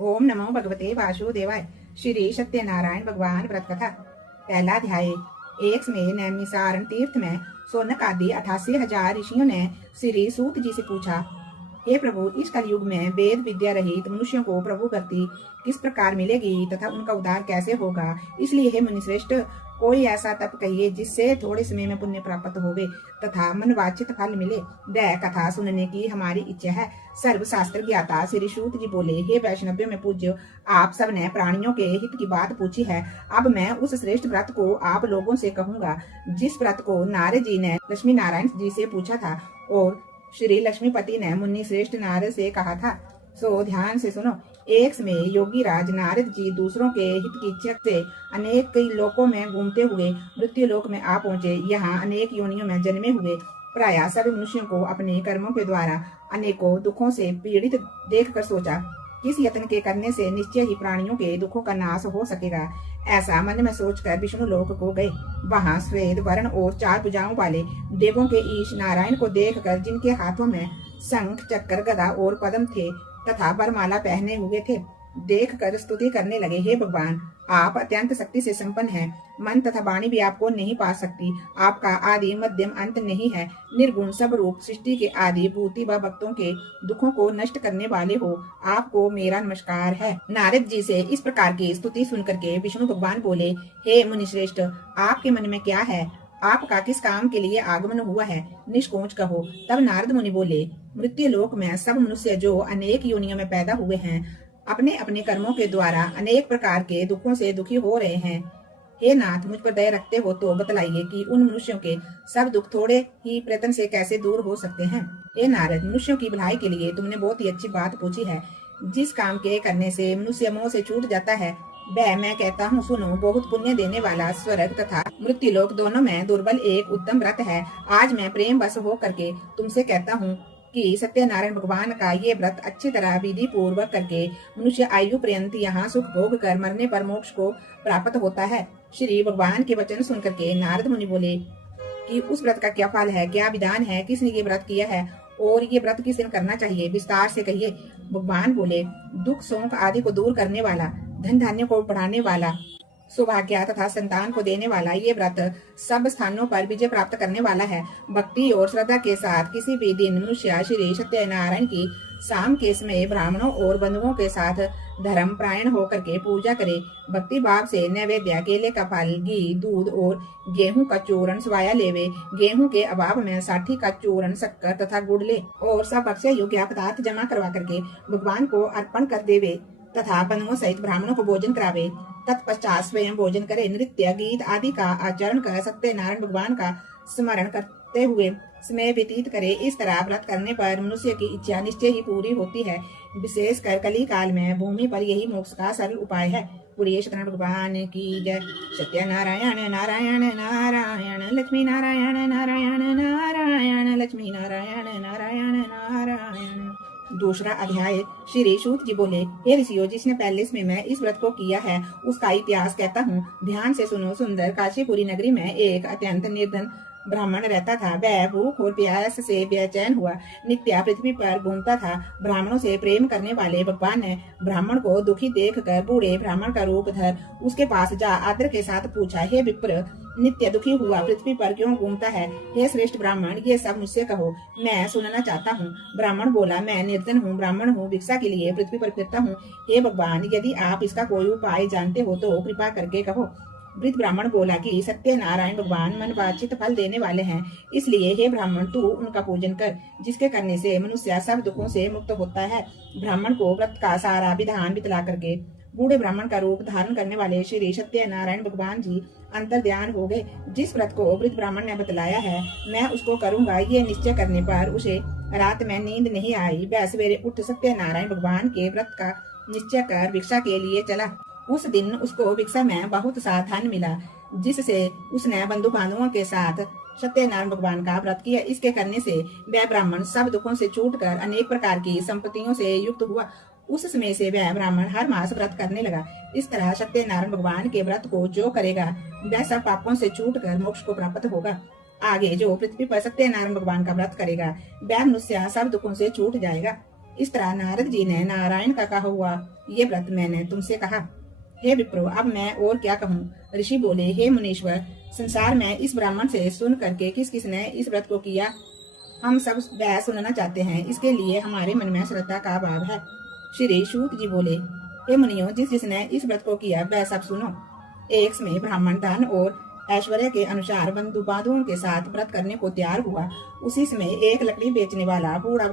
ओम नमो भगवते वासुदेवाय। श्री सत्यनारायण भगवान व्रत कथा। पहला अध्याय। एक समय नैमिसारण तीर्थ में सोनक आदि 88,000 ऋषियों ने श्री सूत जी से पूछा, हे प्रभु, इस कलयुग में वेद विद्या रहित मनुष्यों को प्रभु भक्ति किस प्रकार मिलेगी तथा उनका उद्धार कैसे होगा। इसलिए हे मुनिश्रेष्ठ, कोई ऐसा तप कहिए जिससे थोड़े समय में पुण्य प्राप्त होवे तथा मनवांछित फल मिले। वह कथा सुनने की हमारी इच्छा है। सर्व शास्त्र ज्ञाता श्री सूत जी बोले, हे वैष्णव्यों में पूज्य, आप सब ने प्राणियों के हित की बात पूछी है। अब मैं उस श्रेष्ठ व्रत को आप लोगों से कहूंगा जिस व्रत को नारद जी ने लक्ष्मी नारायण जी से पूछा था और श्री लक्ष्मीपति ने मुनि श्रेष्ठ नारद से कहा था। सो ध्यान से सुनो। एक समय योगी राज नारद जी दूसरों के हित की इच्छा से अनेक कई लोकों में घूमते हुए मृत्यु लोक में आ पहुंचे। यहाँ अनेक योनियों में जन्मे हुए प्रायः सभी मनुष्यों को अपने कर्मों के द्वारा अनेकों दुखों से पीड़ित देखकर सोचा, किस यत्न के करने से निश्चय ही प्राणियों के दुखों का नाश हो सकेगा। ऐसा मन में सोचकर विष्णु लोक को गए। वहां श्वेत वर्ण और 4 भुजाओं वाले देवों के ईश नारायण को देखकर, जिनके हाथों में शंख चक्र गदा और पद्म थे तथा वरमाला पहने हुए थे, देख कर स्तुति करने लगे, हे भगवान, आप अत्यंत शक्ति से संपन्न हैं। मन तथा वाणी भी आपको नहीं पा सकती। आपका आदि मध्यम अंत नहीं है। निर्गुण सब रूप सृष्टि के आदि भूति व भक्तों के दुखों को नष्ट करने वाले हो। आपको मेरा नमस्कार है। नारद जी से इस प्रकार की स्तुति सुनकर के विष्णु भगवान बोले, हे मुनिश्रेष्ठ, आपके मन में क्या है? आपका किस काम के लिए आगमन हुआ है? निष्कोच कहो। तब नारद मुनि बोले, मृत्यु लोक में सब मनुष्य जो अनेक योनियों में पैदा हुए हैं, अपने अपने कर्मों के द्वारा अनेक प्रकार के दुखों से दुखी हो रहे हैं। हे नाथ, मुझ पर दया रखते हो तो बतलाइए कि उन मनुष्यों के सब दुख थोड़े ही प्रयत्न से कैसे दूर हो सकते हैं। हे नारद, मनुष्यों की भलाई के लिए तुमने बहुत ही अच्छी बात पूछी है। जिस काम के करने से मनुष्य मोह से छूट जाता है, वह मैं कहता हूँ सुनो। बहुत पुण्य देने वाला स्वर्ग तथा मृत्यु लोक दोनों में दुर्बल एक उत्तम व्रत है। आज मैं प्रेम वश हो करके तुमसे कहता हूँ कि सत्यनारायण भगवान का ये व्रत अच्छी तरह विधि पूर्वक करके मनुष्य आयु पर्यंत यहाँ सुख भोग कर मरने पर मोक्ष को प्राप्त होता है। श्री भगवान के वचन सुनकर के नारद मुनि बोले कि उस व्रत का क्या फल है, क्या विधान है, किसने ये व्रत किया है और ये व्रत किस दिन करना चाहिए, विस्तार से कहिए। भगवान बोले, दुख शोक आदि को दूर करने वाला, धन धान्य को बढ़ाने वाला, सौभाग्य तथा संतान को देने वाला ये व्रत सब स्थानों पर विजय प्राप्त करने वाला है। भक्ति और श्रद्धा के साथ किसी भी दिन मनुष्य श्री सत्यनारायण की शाम के समय ब्राह्मणों और बंधुओं के साथ धर्म प्रायण होकर के पूजा करे। भक्ति भाव से नैवेद्य, केले का फल, घी, दूध और गेहूं का चूर्ण स्वाया लेवे। गेहूं के अभाव में साठी का चूर्ण, शक्कर तथा गुड़ ले और सब भक्ष्य योग्य पदार्थ जमा करवा करके भगवान को अर्पण कर देवे तथा बंधुओं सहित ब्राह्मणों को भोजन करावे। तत्पश्चात स्वयं भोजन करे। नृत्य गीत आदि का आचरण कर सत्यनारायण भगवान का स्मरण करते हुए समय व्यतीत करे। इस तरह व्रत करने पर मनुष्य की इच्छा निश्चय ही पूरी होती है। विशेषकर कली काल में भूमि पर यही मोक्ष का सरल उपाय है। पूरी सत्यनारायण भगवान की जय। सत्यनारायण नारायण नारायण लक्ष्मी नारायण नारायण नारायण लक्ष्मी नारायण नारायण नारायण। दूसरा अध्याय। श्री सूत जी बोले, हे ऋषियों, जिसने पहले समय में इस व्रत को किया है उसका इतिहास कहता हूँ। ध्यान से सुनो। सुंदर काशीपुरी नगरी में एक अत्यंत निर्धन ब्राह्मण रहता था। वह भूख और प्यास से बेचैन हुआ नित्य पृथ्वी पर घूमता था। ब्राह्मणों से प्रेम करने वाले भगवान ने ब्राह्मण को दुखी देखकर बूढ़े ब्राह्मण का रूप धर उसके पास जा आदर के साथ पूछा, हे विप्र, नित्य दुखी हुआ पृथ्वी पर क्यों घूमता है? हे श्रेष्ठ ब्राह्मण, ये सब मुझसे कहो, मैं सुनना चाहता हूँ। ब्राह्मण बोला, मैं निर्धन हूँ, ब्राह्मण हूँ, भिक्षा के लिए पृथ्वी पर फिरता हूँ। हे भगवान, यदि आप इसका कोई उपाय जानते हो तो कृपा करके कहो। वृद्ध ब्राह्मण बोला कि सत्यनारायण भगवान मनवांछित फल देने वाले हैं, इसलिए हे ब्राह्मण, तू उनका पूजन कर, जिसके करने से मनुष्य सब दुखों से मुक्त होता है। ब्राह्मण को व्रत का सारा विधान बतला करके बूढ़े ब्राह्मण का रूप धारण करने वाले श्री सत्यनारायण भगवान जी अंतर ध्यान हो गए। जिस व्रत को वृद्ध ब्राह्मण ने बतलाया है मैं उसको करूंगा, ये निश्चय करने पर उसे रात में नींद नहीं आई। वह सवेरे उठ सत्यनारायण भगवान के व्रत का निश्चय कर भिक्षा के लिए चला। उस दिन उसको भिक्षा में बहुत सा धन मिला, जिससे उसने बंधु बांधवों के साथ सत्यनारायण भगवान का व्रत किया। इसके करने से वह ब्राह्मण सब दुखों से छूटकर अनेक प्रकार की संपत्तियों से युक्त हुआ। उस समय से वह ब्राह्मण हर मास व्रत करने लगा। इस तरह सत्यनारायण भगवान के व्रत को जो करेगा वह सब पापों से छूटकर मोक्ष को प्राप्त होगा। आगे जो पृथ्वी पर सत्यनारायण भगवान का व्रत करेगा वह मनुष्य सब दुखों से छूट जाएगा। इस तरह नारद जी ने नारायण का कहा हुआ ये व्रत मैंने तुमसे कहा। हे विप्रो, अब मैं और क्या कहूँ। ऋषि बोले, हे मुनीश्वर, संसार में इस ब्राह्मण से सुन करके किस किस ने इस व्रत को किया, हम सब वह सुनना चाहते हैं। इसके लिए हमारे मन में श्रद्धा का भाव है। श्री सूत जी बोले, हे मुनियों, जिस जिसने इस व्रत को किया वह सब सुनो। एक समय ब्राह्मण धन और ऐश्वर्य के अनुसार बंधु बांधुओं के साथ व्रत करने को तैयार हुआ। उसी समय एक लकड़ी बेचने वाला बूढ़ा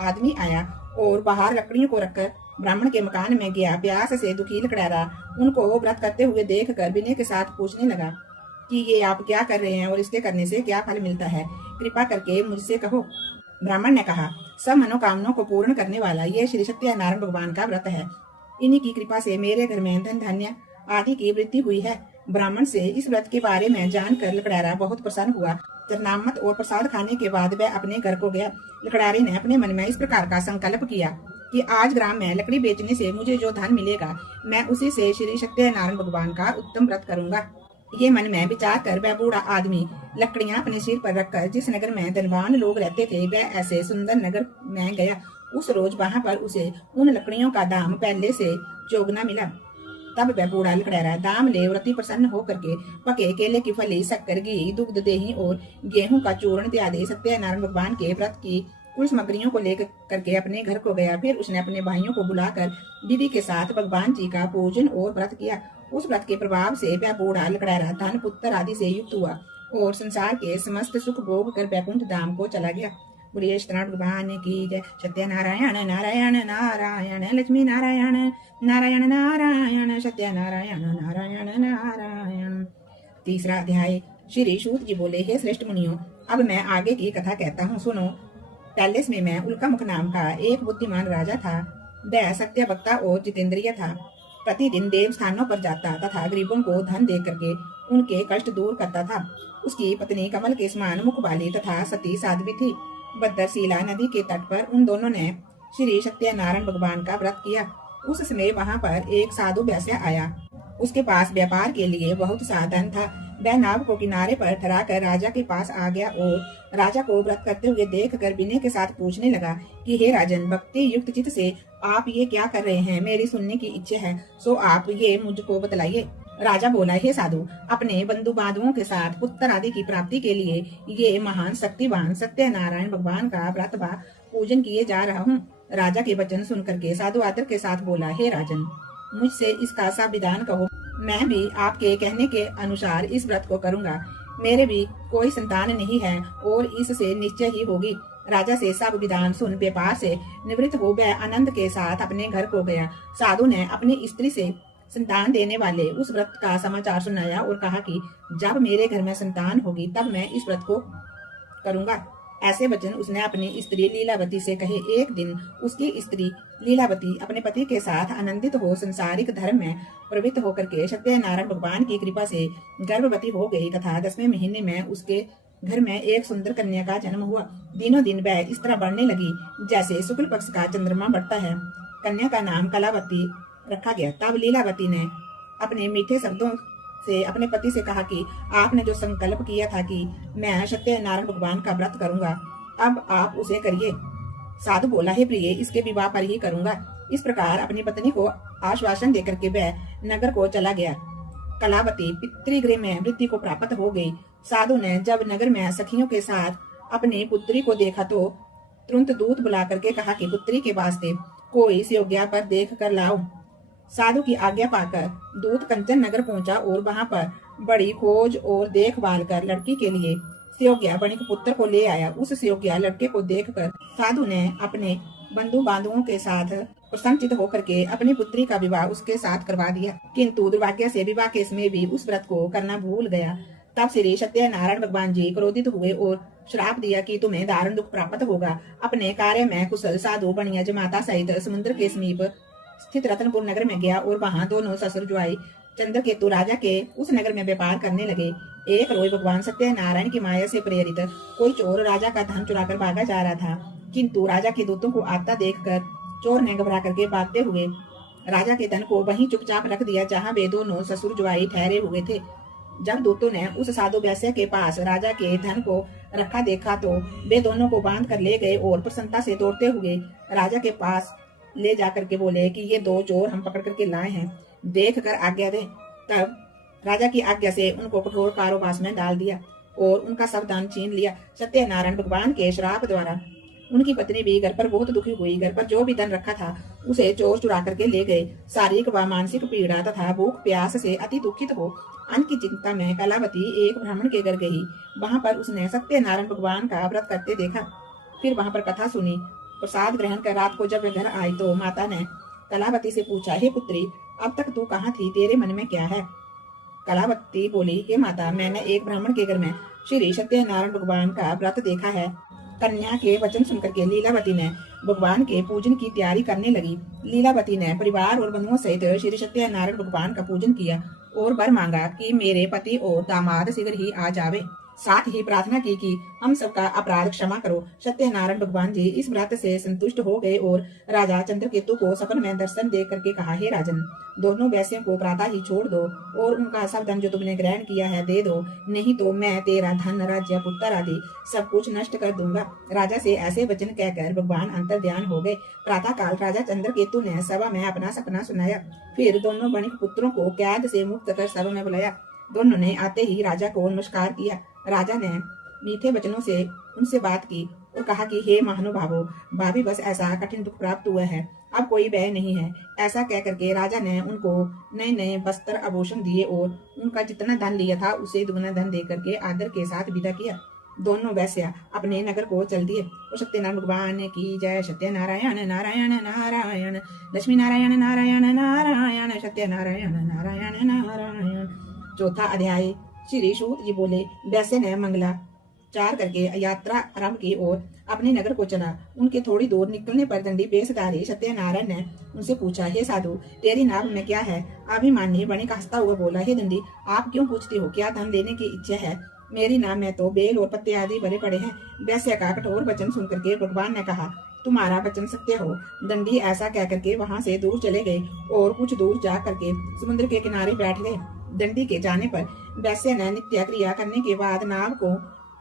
आदमी आया और बाहर लकड़ियों को रखकर ब्राह्मण के मकान में गया। प्यास से दुखी लकड़ैरा उनको वो व्रत करते हुए देख कर विनय के साथ पूछने लगा कि ये आप क्या कर रहे हैं और इसके करने से क्या फल मिलता है, कृपा करके मुझसे कहो। ब्राह्मण ने कहा, सब मनोकामनाओं को पूर्ण करने वाला ये श्री सत्यनारायण भगवान का व्रत है। इन्हीं की कृपा से मेरे घर में धन धान्य आदि की वृद्धि हुई है। ब्राह्मण से इस व्रत के बारे में जानकर लकड़ारा बहुत प्रसन्न हुआ। चरनामत और प्रसाद खाने के बाद वह अपने घर को गया। लकड़ारे ने अपने मन में इस प्रकार का संकल्प किया कि आज ग्राम में लकड़ी बेचने से मुझे जो धन मिलेगा, मैं उसी से श्री सत्यनारायण भगवान का उत्तम व्रत करूंगा। ये मन में विचार कर वह बूढ़ा आदमी लकड़ियां अपने सिर पर रखकर जिस नगर में धनवान लोग रहते थे, वह ऐसे सुंदर नगर में गया। उस रोज वहां पर उसे उन लकड़ियों का दाम पहले से चौगुना मिला। तब वह बूढ़ा लकड़ैरा दाम ले व्रती प्रसन्न होकर के पके केले की फली, शक्कर, घी, दुग्ध, दही और गेहूं का चूर्ण इत्यादि सत्यनारायण भगवान के व्रत की कुल सामग्रियों को लेकर करके अपने घर को गया। फिर उसने अपने भाइयों को बुलाकर विधि के साथ भगवान जी का पूजन और व्रत किया। उस व्रत के प्रभाव से वह बूढ़ा लकड़ैरा धन पुत्र आदि से युक्त हुआ और संसार के समस्त सुख भोग कर वैकुंठ धाम को चला गया। बोलिए सत्यनारायण भगवान की जय। सत्यनारायण नारायण नारायण लक्ष्मी नारायण नारायण नारायण सत्यनारायण नारायण नारायण। तीसरा अध्याय। श्री सूत जी बोले, हे श्रेष्ठ मुनियों, अब मैं आगे की कथा कहता हूँ, सुनो। पहले समय में उल्का मुख नाम का एक बुद्धिमान राजा था। वह सत्य वक्ता और जितेंद्रिय था। प्रतिदिन देव स्थानों पर जाता तथा गरीबों को धन दे करके उनके कष्ट दूर करता था। उसकी पत्नी कमल के समान मुख वाली तथा सती साध्वी थी। भद्रशिला नदी के तट पर उन दोनों ने श्री सत्यनारायण भगवान का व्रत किया। उस समय वहां पर एक साधु वैश्य आया। उसके पास व्यापार के लिए बहुत सा धन था। वह नाव को किनारे पर ठहरा कर राजा के पास आ गया और राजा को व्रत करते हुए देख कर विनय के साथ पूछने लगा कि हे राजन, भक्ति युक्त चित्त से आप ये क्या कर रहे हैं, मेरी सुनने की इच्छा है, सो आप ये मुझको बतलाइए। राजा बोला, हे साधु, अपने बंधु बांधवों के साथ पुत्र आदि की प्राप्ति के लिए ये महान शक्तिवान सत्यनारायण भगवान का व्रत व पूजन किए जा रहा हूँ। राजा के वचन सुन करके साधु आदर के साथ बोला, हे राजन, मुझसे इसका सा विधान कहो, मैं भी आपके कहने के अनुसार इस व्रत को करूंगा। मेरे भी कोई संतान नहीं है और इससे निश्चय ही होगी। राजा से सब विधान सुन व्यापार से निवृत्त हो वह आनंद के साथ अपने घर को गया। साधु ने अपनी स्त्री से संतान देने वाले उस व्रत का समाचार सुनाया और कहा कि जब मेरे घर में संतान होगी तब मैं इस व्रत को करूंगा। ऐसे वचन उसने अपनी स्त्री लीलावती से कहे। एक दिन उसकी स्त्री लीलावती अपने पति के साथ आनंदित हो संसारिक धर्म में प्रवृत्त होकर के सत्यनारायण भगवान की कृपा से गर्भवती हो गई तथा 10वें महीने में उसके घर में एक सुंदर कन्या का जन्म हुआ। दिनों दिन वह इस तरह बढ़ने लगी जैसे शुक्ल पक्ष का चंद्रमा बढ़ता है। कन्या का नाम कलावती रखा गया। तब लीलावती ने अपने मीठे शब्दों से अपने पति से कहा कि आपने जो संकल्प किया था कि मैं सत्यनारायण भगवान का व्रत करूंगा, अब आप उसे करिए। साधु बोला, हे प्रिय, इसके विवाह पर ही करूंगा। इस प्रकार अपनी पत्नी को आश्वासन देकर के वह नगर को चला गया। कलावती पितृगृह में वृद्धि को प्राप्त हो गई। साधु ने जब नगर में सखियों के साथ अपनी पुत्री को देखा तो तुरंत दूत बुला करके कहा कि पुत्री के वास्ते कोई सुयोग्या पर देख कर लाओ। साधु की आज्ञा पाकर दूत कंचन नगर पहुंचा और वहां पर बड़ी खोज और देखभाल कर लड़की के लिए सुयोग्या बणिक पुत्र को ले आया। उस सुयोग्या लड़के को देखकर साधु ने अपने बंधु बांधवों के साथ प्रसन्नचित्त होकर के अपनी पुत्री का विवाह उसके साथ करवा दिया। किंतु दुर्भाग्य से विवाह के समय भी उस व्रत को करना भूल गया। तब श्री सत्यनारायण भगवान जी क्रोधित हुए और श्राप दिया कि तुम्हें दारुण दुख प्राप्त होगा। अपने कार्य में कुशल साधु बनिया जमाता सहित समुद्र के समीप स्थित रतनपुर नगर में गया और वहां दोनों ससुर जुआई चंद्रकेतु राजा के उस नगर में व्यापार करने लगे। एक रोज भगवान सत्यनारायण की माया से प्रेरित कोई चोर राजा का धन चुराकर भागा जा रहा था, किंतु राजा के दूतों को आता देखकर चोर ने घबरा करके भागते हुए राजा के धन को वहीं चुपचाप रख दिया जहाँ वे दोनों ससुर जुआई ठहरे हुए थे। जब दूतों ने उस साधु वैश्य के पास राजा के धन को रखा देखा तो वे दोनों को बांध कर ले गए और प्रसन्नता से दौड़ते हुए राजा के पास ले जाकर के बोले कि ये दो चोर हम पकड़ करके लाए हैं, देख कर आज्ञा दे। तब राजा की आज्ञा से उनको कठोर कारावास में डाल दिया और उनका सब धन छीन लिया। सत्यनारायण भगवान के श्राप द्वारा उनकी पत्नी भी घर पर बहुत दुखी हुई। घर पर जो भी धन रखा था उसे चोर चुरा करके ले गए। शारीरिक व मानसिक पीड़ा तथा भूख प्यास से अति दुखित हो अन्न की चिंता में कलावती एक ब्राह्मण के घर गई। वहां पर उसने सत्यनारायण भगवान का व्रत करते देखा। फिर वहां पर कथा सुनी। प्रसाद ग्रहण कर रात को जब वे घर आई तो माता ने कलावती से पूछा, हे पुत्री, अब तक तू कहाँ थी, तेरे मन में क्या है? कलावती बोली, हे माता, मैंने एक ब्राह्मण के घर में श्री सत्यनारायण भगवान का व्रत देखा है। कन्या के वचन सुनकर के लीलावती ने भगवान के पूजन की तैयारी करने लगी। लीलावती ने परिवार और बंधुओं सहित श्री सत्यनारायण भगवान का पूजन किया और वर मांगा कि मेरे पति और दामाद शीघ्र ही आ जावे। साथ ही प्रार्थना की कि हम सबका अपराध क्षमा करो। सत्यनारायण भगवान जी इस व्रत से संतुष्ट हो गए और राजा चंद्रकेतु को सपन में दर्शन दे करके कहा, हे राजन, दोनों वैश्यों को प्रातः ही छोड़ दो और उनका सब धन जो तुमने ग्रहण किया है दे दो, नहीं तो मैं तेरा धन, राज्य, पुत्र आदि सब कुछ नष्ट कर दूंगा। राजा से ऐसे वचन कहकर भगवान अंतर ध्यान हो गए। प्रातः काल राजा चंद्रकेतु ने सभा में अपना सपना सुनाया। फिर दोनों बणिक पुत्रों को कैद से मुक्त कर सभा में बुलाया। दोनों ने आते ही राजा को नमस्कार किया। राजा ने मीठे वचनों से उनसे बात की और कहा कि हे महानुभावो, भाभी बस ऐसा कठिन दुख प्राप्त हुआ है, अब कोई भय नहीं है। ऐसा कह करके राजा ने उनको नए नए वस्त्र आभूषण दिए और उनका जितना धन लिया था उसे दुगना धन दे करके आदर के साथ विदा किया। दोनों वैश्या अपने नगर को चल दिए। और सत्यनारायण भगवान की जय। सत्यनारायण नारायण नारायण, लक्ष्मी नारायण नारायण नारायण, सत्यनारायण नारायण नारायण। चौथा अध्याय। श्री सूत जी बोले, वैसे ने मंगलाचार करके यात्रा आरंभ की और अपने नगर को चला। उनके थोड़ी दूर निकलने पर दंडी वेशधारी सत्यनारायण ने उनसे पूछा, हे साधु, तेरी नाभ में क्या है? अभिमानी बणिक हंसता हुआ बोला, हे दंडी, आप क्यों पूछती हो? क्या धन लेने की इच्छा है? मेरी नाभ में तो बेल और पत्ते आदि भरे पड़े हैं। वैश्य का कठोर वचन सुनकर के भगवान ने कहा, तुम्हारा वचन सत्य हो। दंडी ऐसा कह करके वहां से दूर चले गए और कुछ दूर जा करके समुद्र के किनारे बैठ गए। दंडी के जाने पर वैश्य ने नित्य क्रिया करने के बाद नाव को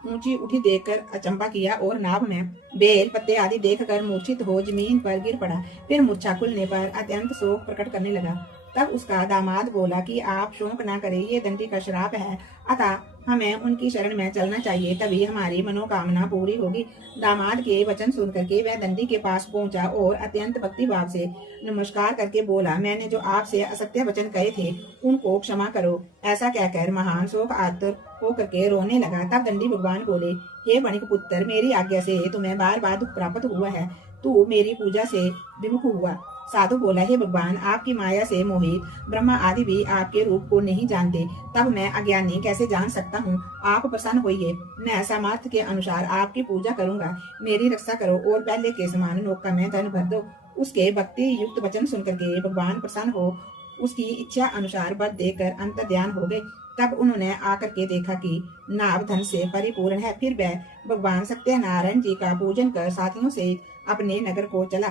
ऊंची उठी देखकर अचंबा किया और नाव में बेल पत्ते आदि देखकर मूर्छित हो जमीन पर गिर पड़ा। फिर मूर्छा खुलने पर अत्यंत शोक प्रकट करने लगा। तब उसका दामाद बोला कि आप शोक ना करें, ये दंडी का श्राप है, अतः हमें उनकी शरण में चलना चाहिए, तभी हमारी मनोकामना पूरी होगी। दामाद के वचन सुन करके वह दंडी के पास पहुंचा और अत्यंत भक्ति भाव से नमस्कार करके बोला, मैंने जो आपसे असत्य वचन कहे थे उनको क्षमा करो। ऐसा कहकर महान शोक आतुर होकर के रोने लगा। तब दंडी भगवान बोले, हे बणिक पुत्र, मेरी आज्ञा से तुम्हें बार बार दुख प्राप्त हुआ है, तू मेरी पूजा से विमुख हुआ। साधु बोला, हे भगवान, आपकी माया से मोहित ब्रह्मा आदि भी आपके रूप को नहीं जानते, तब मैं अज्ञानी कैसे जान सकता हूँ? आप प्रसन्न होइए, मैं सामर्थ्य के अनुसार आपकी पूजा करूंगा, मेरी रक्षा करो और पहले के समान नौका में धन भर दो। उसके भक्ति युक्त वचन सुनकर के भगवान प्रसन्न हो उसकी इच्छा अनुसार वर देकर अंतर ध्यान हो गए। तब उन्होंने आकर के देखा कि नाव धन से परिपूर्ण है। फिर वह भगवान सत्यनारायण जी का पूजन कर साथियों से अपने नगर को चला।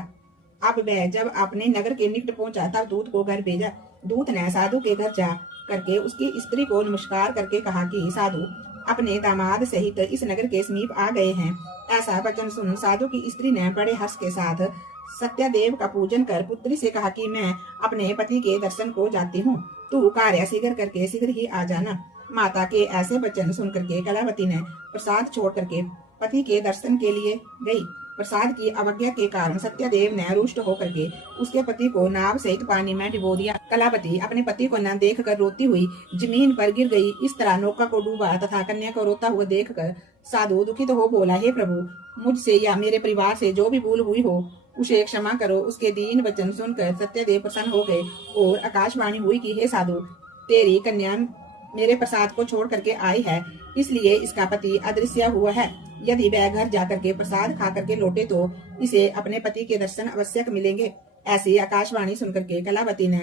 अब वह जब अपने नगर के निकट पहुंचा तब दूत को घर भेजा। दूत ने साधु के घर जा करके उसकी स्त्री को नमस्कार करके कहा कि साधु अपने दामाद सहित इस नगर के समीप आ गए हैं। ऐसा वचन सुन साधु की स्त्री ने बड़े हर्ष के साथ सत्यदेव का पूजन कर पुत्री से कहा कि मैं अपने पति के दर्शन को जाती हूँ, तू कार्य शीघ्र करके शीघ्र ही आ जाना। माता के ऐसे वचन सुन करके कलावती ने प्रसाद छोड़ करके पति के दर्शन के लिए गई। प्रसाद की अवज्ञा के कारण सत्यदेव ने रुष्ट होकर के उसके पति को नाव सहित पानी में डुबो दिया। कलावती अपने पति को न देख कर रोती हुई जमीन पर गिर गई। इस तरह नौका को डूबा तथा कन्या को रोता हुआ देख कर साधु दुखित हो बोला, हे प्रभु, मुझसे या मेरे परिवार से जो भी भूल हुई हो उसे क्षमा करो। उसके दीन वचन सुनकर सत्यदेव प्रसन्न हो गए और आकाशवाणी हुई कि हे साधु, तेरी कन्या मेरे प्रसाद को छोड़ करके आई है, इसलिए इसका पति अदृश्य हुआ है। यदि वह घर जाकर के प्रसाद खा करके लौटे तो इसे अपने पति के दर्शन अवश्य मिलेंगे। ऐसी आकाशवाणी सुनकर के कलावती ने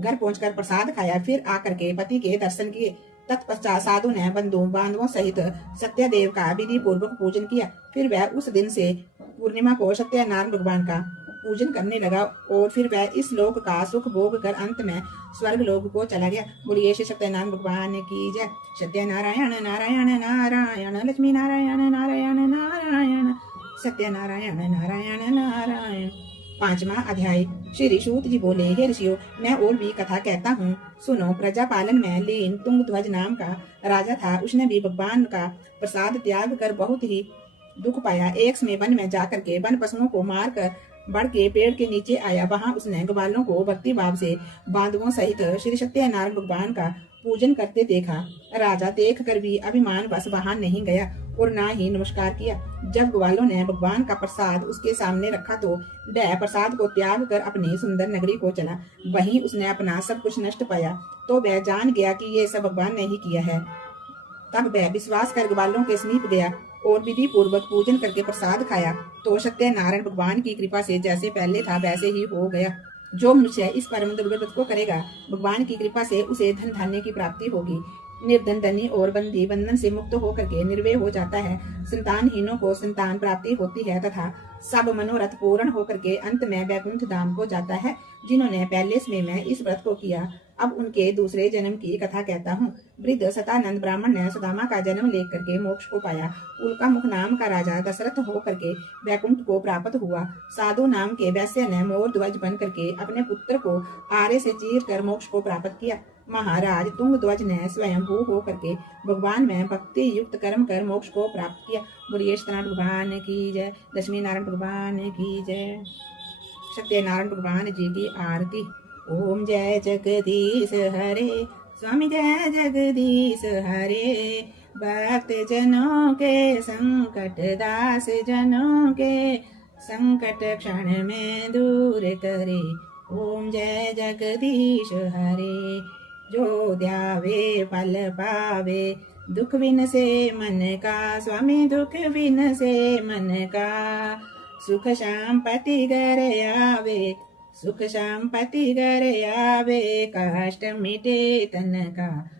घर पहुंचकर प्रसाद खाया, फिर आकर के पति के दर्शन किए। तत्पश्चात साधु ने बंधु बांधवों सहित सत्यदेव का विधि पूर्वक पूजन किया। फिर वह उस दिन से पूर्णिमा को सत्यनारायण भगवान का पूजन करने लगा और फिर वह इस लोक का सुख भोग कर अंत में स्वर्ग लोक को चला गया। बोलिए श्री सत्यनारायण भगवान की जय। सत्यनारायण नारायण नारायण लक्ष्मी नारायण नारायण नारायण सत्यनारायण नारायण नारायण। 5वां अध्याय। श्री सूत जी बोले, हे ऋषियों, मैं और भी कथा कहता हूँ, सुनो। प्रजा पालन में लीन तुंगध्वज नाम का राजा था। उसने भी भगवान का प्रसाद त्याग कर बहुत ही दुख पाया। एक समय वन में जाकर के वन पशुओं को मार कर बढ़ के पेड़ के नीचे आया। वहां उसने ग्वालों को भक्ति भाव से बांधवों सहित श्री सत्यनारायण भगवान का पूजन करते देखा। राजा देख कर भी अभिमान बस वहां नहीं गया और ना ही नमस्कार किया। जब ग्वालों ने भगवान का प्रसाद उसके सामने रखा तो वह प्रसाद को त्याग कर अपनी सुंदर नगरी को चला। वहीं उसने अपना सब कुछ नष्ट पाया तो वह जान गया कि ये सब भगवान ने ही किया है। तब वह विश्वास कर ग्वालों के समीप गया और विधि पूर्वक पूजन करके प्रसाद खाया तो सत्यनारायण भगवान की कृपा से जैसे पहले था वैसे ही हो गया। जो मनुष्य इस परम दुर्लभ को करेगा, भगवान की कृपा से उसे धन धान्य की प्राप्ति होगी। निर्धन धनी और बंदी बंधन से मुक्त होकर के निर्भय हो जाता है। संतानहीनों को संतान प्राप्ति होती है तथा सब मनोरथ पूर्ण होकर के अंत में वैकुंठ धाम को जाता है। जिन्होंने पहले समय में इस व्रत को किया, अब उनके दूसरे जन्म की कथा कहता हूँ। वृद्ध सतानंद ब्राह्मण ने सुदामा का जन्म लेकर के मोक्ष को पाया। उल्का मुख नाम का राजा दशरथ होकर के वैकुंठ को प्राप्त हुआ। साधु नाम के वैश्य ने मोर ध्वज बन करके अपने पुत्र को आरे से चीर कर मोक्ष को प्राप्त किया। महाराज तुंगध्वज ने स्वयं भू होकर के भगवान में भक्ति युक्त कर्म कर मोक्ष को प्राप्त किया। बोलिए सत्यनारायण भगवान की जय। लक्ष्मी नारायण भगवान की जय। सत्यनारायण भगवान जी की आरती। ओम जय जगदीश हरे, स्वामी जय जगदीश हरे। भक्त जनों के संकट, दास जनों के संकट क्षण में दूर करे। ओम जय जगदीश हरे। जो ध्यावे फल पावे, दुख बिन से मन का, स्वामी दुख बिन से मन का। सुख शांपति घर आवे, सुख शांपति घर आवे, कष्ट मिटे तन का।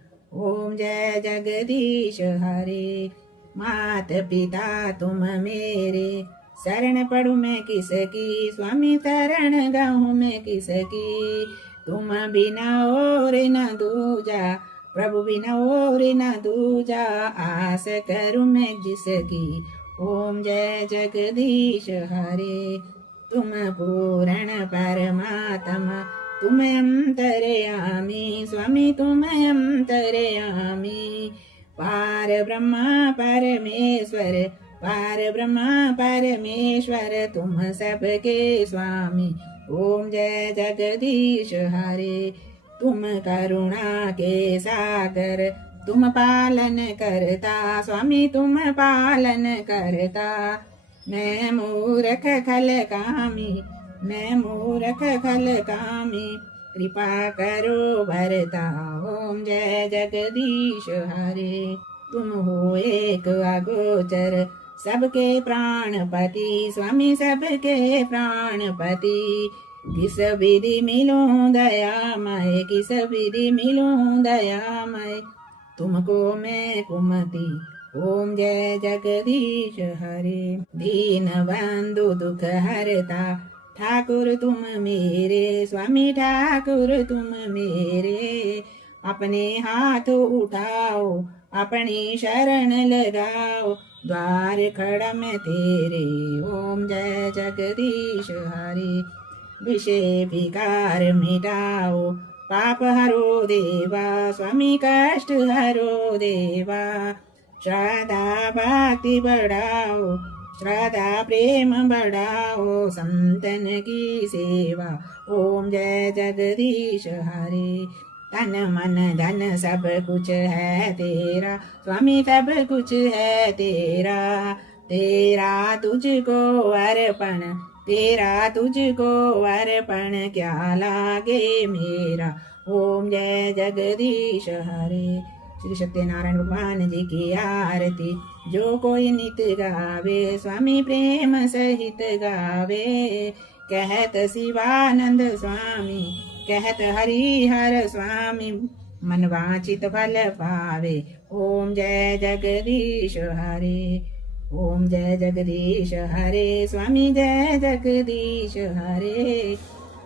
ओम जय जगदीश हरे। मात पिता तुम मेरे, शरण पढ़ू मैं किसकी, स्वामी शरण गाऊं मैं किसकी। तुम बिना और न दूजा, प्रभु बिना और न दूजा, आस करूं मैं जिसकी। ओम जय जगदीश हरे। तुम पूर्ण परमात्मा, तुम अंतर्यामी, स्वामी तुम अंतर्यामी। पार ब्रह्मा परमेश्वर, पार ब्रह्मा परमेश्वर, तुम सबके स्वामी। ओम जय जगदीश हरे। तुम करुणा के सागर, तुम पालन करता, स्वामी तुम पालन करता। मैं मूर्ख खल कामी, मैं मूर्ख खल कामी, कृपा करो भरता। ओम जय जगदीश हरे। तुम हो एक अगोचर, सबके प्राणपति, स्वामी सबके प्राणपति। किस विधि मिलूं दयामय, किस विधि मिलूं दयामय, तुमको मैं कुमति। ओम जय जगदीश हरे। दीन बंधु दुख हरता, ठाकुर तुम मेरे, स्वामी ठाकुर तुम मेरे। अपने हाथ उठाओ, अपनी शरण लगाओ, द्वार खड़ा मैं तेरे। ओम जय जगदीश हरे। विषय विकार मिटाओ, पाप हरो देवा, स्वामी कष्ट हरो देवा। श्रद्धा भक्ति बढ़ाओ, श्रद्धा प्रेम बढ़ाओ, संतन की सेवा। ओम जय जगदीश हरे। तन मन धन सब कुछ है तेरा, स्वामी सब कुछ है तेरा। तेरा तुझको अर्पण, तेरा तुझको अर्पण, क्या लागे मेरा। ओम जय जगदीश हरे। श्री सत्यनारायण भगवान जी की आरती। जो कोई नित गावे, स्वामी प्रेम सहित गावे। कहत शिवानंद स्वामी, कहत हरिहर स्वामी, मन वांछित फल पावे। ओम जय जगदीश हरे। ओम जय जगदीश हरे स्वामी जय जगदीश हरे।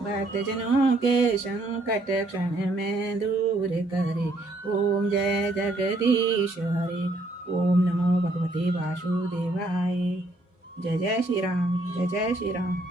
भक्तजनों के संकट क्षण में दूर करे। ओम जय जगदीश हरे। ओम नमो भगवते वासुदेवाय। जय जय श्री राम, जय जय श्री राम।